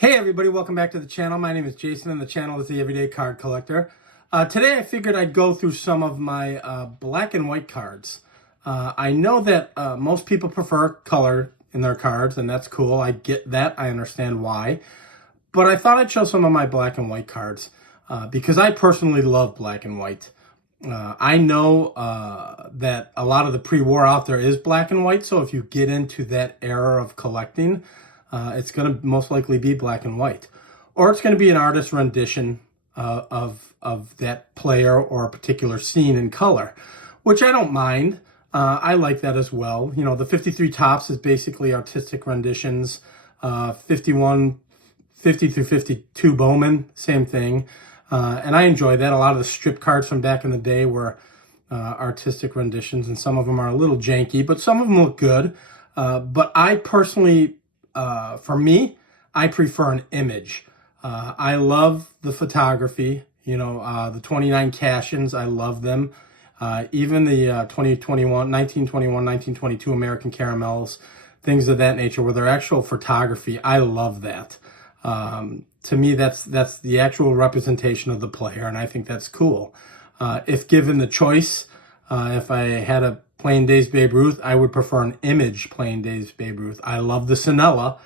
Hey everybody, welcome back to the channel. My name is Jason and the channel is The Everyday Card Collector. Today I figured I'd go through some of my black and white cards. I know that most people prefer color in their cards, and that's cool. I get that. I understand why. But I thought I'd show some of my black and white cards because I personally love black and white. I know that a lot of the pre-war out there is black and white, so if you get into that era of collecting, it's going to most likely be black and white, or it's going to be an artist rendition of that player or a particular scene in color, which I don't mind. I like that as well. You know, the 53 Topps is basically artistic renditions. 50 through 52 Bowman, same thing. And I enjoy that. A lot of the strip cards from back in the day were artistic renditions, and some of them are a little janky, but some of them look good. But I personally, for me, I prefer an image. I love the photography, you know, the 29 cash-ins, I love them. Even the 1921, 1922 American Caramels, things of that nature, where they're actual photography, I love that. To me, that's the actual representation of the player, and I think that's cool. If given the choice, if I had a Plain Days Babe Ruth, I would prefer an image Plain Days Babe Ruth. I love the Sinella,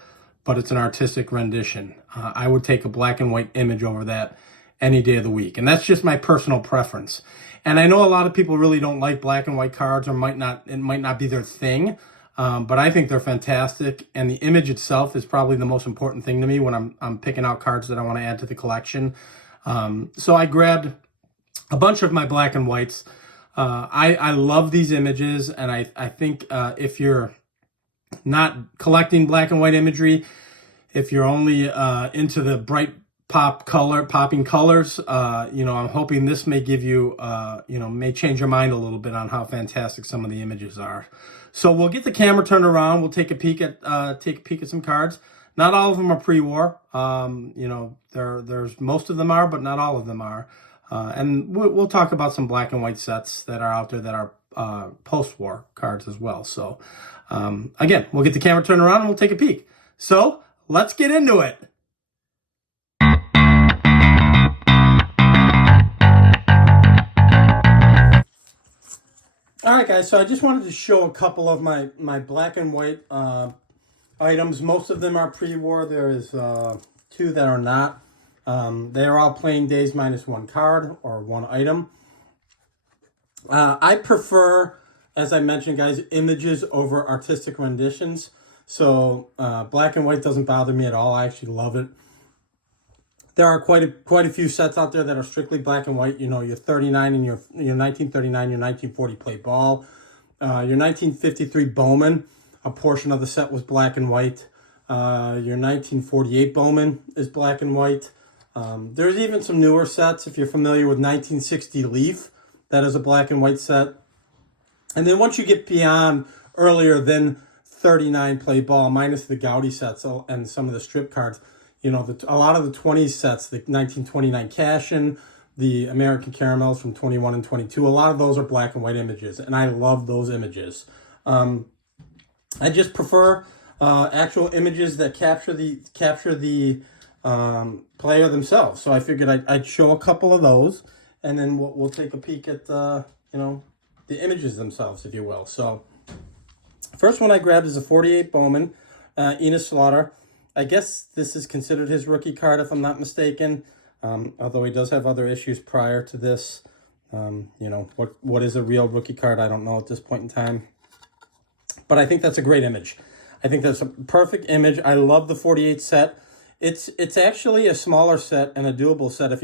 but it's an artistic rendition. I would take a black and white image over that any day of the week, and that's just my personal preference. And I know a lot of people really don't like black and white cards, or it might not be their thing. But I think they're fantastic, and the image itself is probably the most important thing to me when I'm picking out cards that I want to add to the collection. So I grabbed a bunch of my black and whites. I love these images, and I think if you're not collecting black and white imagery, if you're only into the bright popping colors, you know, I'm hoping this may give you, you know, may change your mind a little bit on how fantastic some of the images are. So we'll get the camera turned around. We'll take a peek at some cards. Not all of them are pre-war. You know, there's most of them are, but not all of them are. And we'll talk about some black and white sets that are out there that are post-war cards as well. So again, we'll get the camera turned around and we'll take a peek. So let's get into it. All right, guys, so I just wanted to show a couple of my black and white items. Most of them are pre-war. There is two that are not. They are all Plain Days minus one card or one item. I prefer, as I mentioned, guys, images over artistic renditions. So black and white doesn't bother me at all. I actually love it. There are quite a few sets out there that are strictly black and white. You know, your 39 and your 1939, your 1940 play ball. Your 1953 Bowman, a portion of the set was black and white. Your 1948 Bowman is black and white. There's even some newer sets, if you're familiar with 1960 Leaf, that is a black and white set. And then once you get beyond earlier than 39 play ball, minus the Gaudy sets and some of the strip cards, you know, a lot of the 20s sets, the 1929 Cash-In, the American Caramels from 21 and 22, a lot of those are black and white images, and I love those images. I just prefer actual images that capture the player themselves. So I figured I'd show a couple of those, and then we'll take a peek at you know, the images themselves, if you will. So first one I grabbed is a 48 Bowman, Enos Slaughter. I guess this is considered his rookie card, if I'm not mistaken, although he does have other issues prior to this. You know, what is a real rookie card, I don't know at this point in time. But I think that's a great image. I think that's a perfect image. I love the 48 set. It's actually a smaller set and a doable set if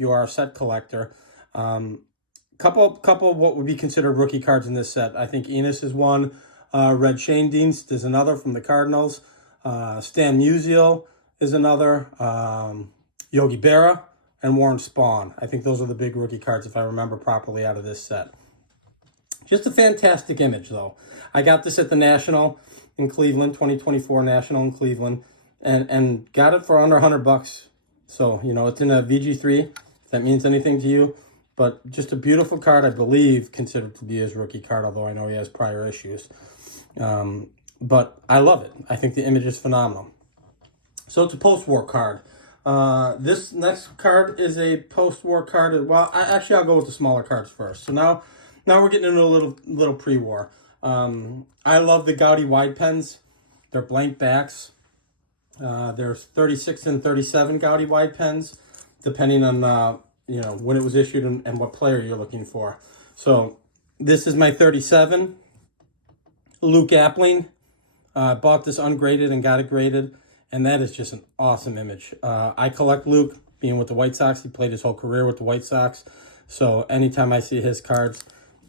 you are a set collector. Couple of what would be considered rookie cards in this set. I think Enos is one. Red Schoendienst is another from the Cardinals. Stan Musial is another, Yogi Berra, and Warren Spahn. I think those are the big rookie cards, if I remember properly, out of this set. Just a fantastic image, though. I got this at the National in Cleveland, 2024 National in Cleveland, and got it for under $100. So, you know, it's in a VG3, if that means anything to you. But just a beautiful card, I believe, considered to be his rookie card, although I know he has prior issues. But I love it. I think the image is phenomenal. So it's a post-war card. This next card is a post-war card. Well, actually, I'll go with the smaller cards first. So now we're getting into a little pre-war. I love the Goudey wide pens. They're blank backs. There's 36 and 37 Goudey wide pens, depending on when it was issued and what player you're looking for. So this is my 37. Luke Appling. I bought this ungraded and got it graded, and that is just an awesome image. I collect Luke, being with the White Sox. He played his whole career with the White Sox. So anytime I see his cards,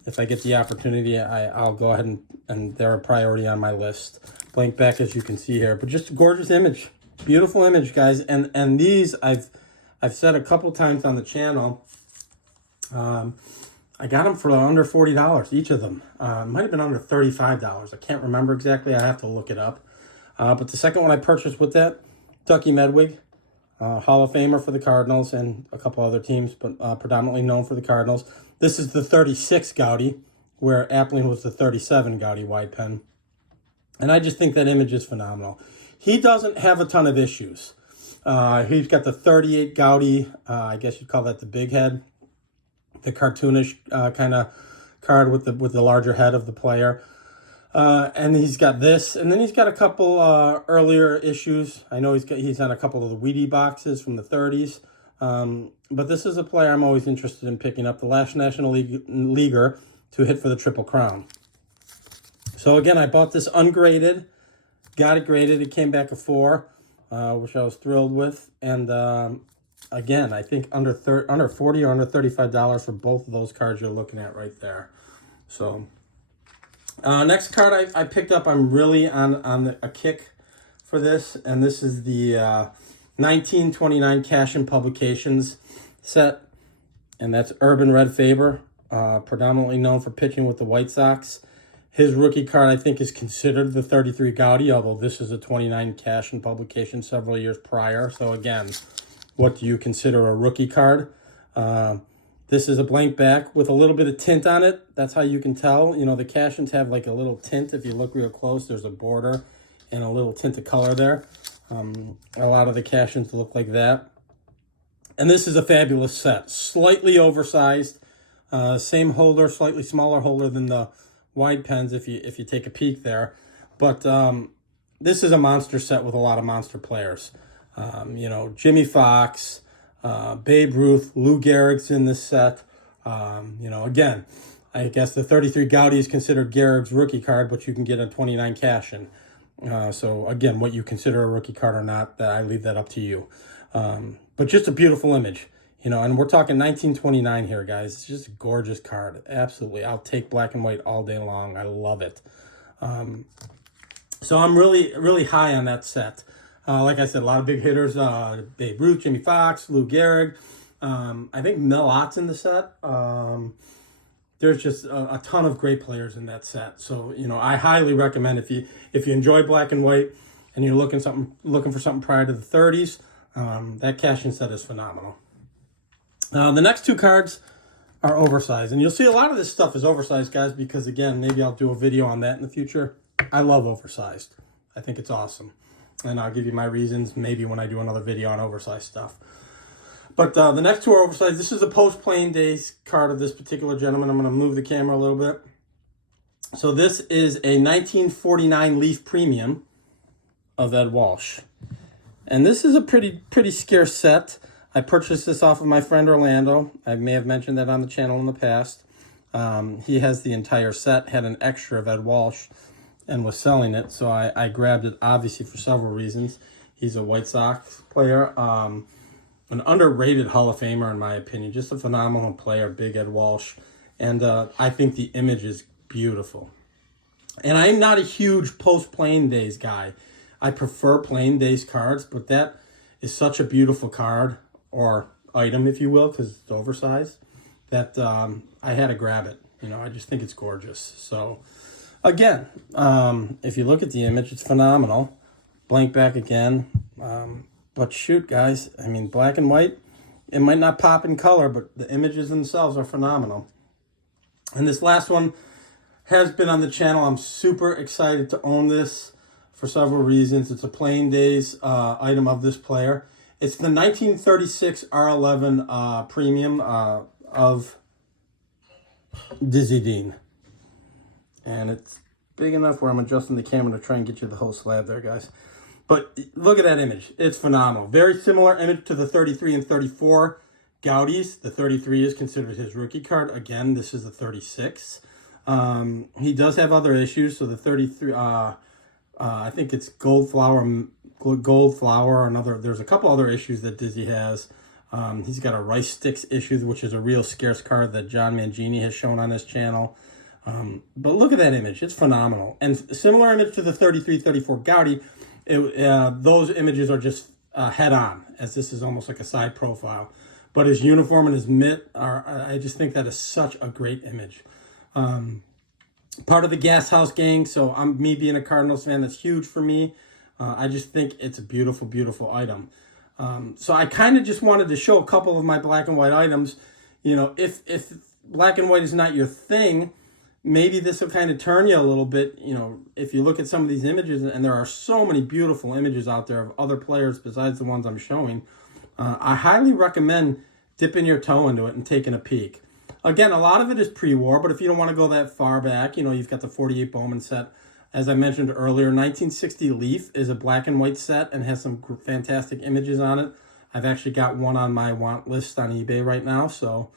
if I get the opportunity, I'll go ahead and they're a priority on my list. Blank back, as you can see here, but just a gorgeous image. Beautiful image, guys. And these, I've said a couple times on the channel, I got them for under $40, each of them. Might have been under $35. I can't remember exactly. I have to look it up. But the second one I purchased with that, Ducky Medwig, Hall of Famer for the Cardinals and a couple other teams, but predominantly known for the Cardinals. This is the 36 Goudey, where Appling was the 37 Goudey wide pen. And I just think that image is phenomenal. He doesn't have a ton of issues. He's got the 38 Goudey, I guess you'd call that the big head, the cartoonish kind of card with the larger head of the player. And he's got this, and then he's got a couple earlier issues. I know he's on a couple of the Wheatie boxes from the 30s. But this is a player I'm always interested in picking up, the last National Leaguer to hit for the Triple Crown. So again, I bought this ungraded, got it graded. It came back a 4, which I was thrilled with. And again, I think under 40 or under $35 for both of those cards you're looking at right there. So next card I picked up, I'm really on a kick for this, and this is the 1929 Cash and Publications set, and that's Urban Red Faber, predominantly known for pitching with the White Sox. His rookie card, I think, is considered the 33 Goudey, although this is a 29 Cash and Publication several years prior. So again, what do you consider a rookie card? This is a blank back with a little bit of tint on it. That's how you can tell. You know, the Cash-ins have like a little tint. If you look real close, there's a border and a little tint of color there. A lot of the Cash-ins look like that. And this is a fabulous set. Slightly oversized. Same holder, slightly smaller holder than the wide pens if you take a peek there. But this is a monster set with a lot of monster players. Jimmy Fox, Babe Ruth, Lou Gehrig's in this set. Again, I guess the 33 Goudey is considered Gehrig's rookie card, but you can get a 29 Cash-in. So again, what you consider a rookie card or not, I leave that up to you. But just a beautiful image, and we're talking 1929 here, guys. It's just a gorgeous card. Absolutely. I'll take black and white all day long. I love it. So I'm really, really high on that set. Like I said, a lot of big hitters, Babe Ruth, Jimmy Fox, Lou Gehrig. I think Mel Ott's in the set. There's just a ton of great players in that set. So, I highly recommend if you enjoy black and white and you're looking for something prior to the 30s, that Cash-in set is phenomenal. The next two cards are oversized. And you'll see a lot of this stuff is oversized, guys, because, again, maybe I'll do a video on that in the future. I love oversized. I think it's awesome. And I'll give you my reasons maybe when I do another video on oversized stuff. But the next two are oversized. This is a post-playing days card of this particular gentleman. I'm going to move the camera a little bit. So this is a 1949 Leaf Premium of Ed Walsh. And this is a pretty scarce set. I purchased this off of my friend Orlando. I may have mentioned that on the channel in the past. He has the entire set, had an extra of Ed Walsh, and was selling it. So I grabbed it, obviously, for several reasons. He's a White Sox player. An underrated Hall of Famer, in my opinion. Just a phenomenal player, big Ed Walsh. And I think the image is beautiful. And I'm not a huge post-playing days guy. I prefer playing days cards, but that is such a beautiful card, or item, if you will, because it's oversized, that I had to grab it. I just think it's gorgeous. So, again, if you look at the image, it's phenomenal. Blank back again. But shoot, guys, I mean, black and white, it might not pop in color, but the images themselves are phenomenal. And this last one has been on the channel. I'm super excited to own this for several reasons. It's a Playing Days item of this player. It's the 1936 R11 Premium of Dizzy Dean. And it's big enough where I'm adjusting the camera to try and get you the whole slab there, guys. But look at that image. It's phenomenal. Very similar image to the 33 and 34 Gaudi's. The 33 is considered his rookie card. Again, this is the 36. He does have other issues. So the 33, I think it's Gold Flower, another. There's a couple other issues that Dizzy has. He's got a Rice Sticks issue, which is a real scarce card that John Mangini has shown on his channel. But look at that image. It's phenomenal. And similar image to the 33, 34 Gaudi. Those images are just head on, as this is almost like a side profile. But his uniform and his mitt I just think that is such a great image. Part of the Gas House gang, so me being a Cardinals fan, that's huge for me. I just think it's a beautiful, beautiful item. So I kind of just wanted to show a couple of my black and white items. You know, if black and white is not your thing, maybe this will kind of turn you a little bit. You know, if you look at some of these images, and there are so many beautiful images out there of other players besides the ones I'm showing, I highly recommend dipping your toe into it and taking a peek. Again, a lot of it is pre-war, but if you don't want to go that far back, you know, you've got the 48 Bowman set. As I mentioned earlier, 1960 Leaf is a black and white set and has some fantastic images on it. I've actually got one on my want list on eBay right now, so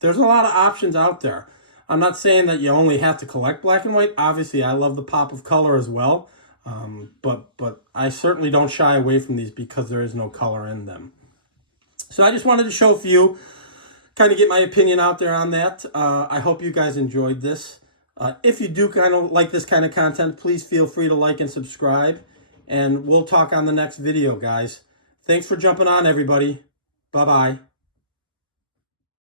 there's a lot of options out there. I'm not saying that you only have to collect black and white. Obviously, I love the pop of color as well, but I certainly don't shy away from these because there is no color in them. So I just wanted to show a few, kind of get my opinion out there on that. I hope you guys enjoyed this. If you do kind of like this kind of content, please feel free to like and subscribe. And we'll talk on the next video, guys. Thanks for jumping on, everybody. Bye-bye.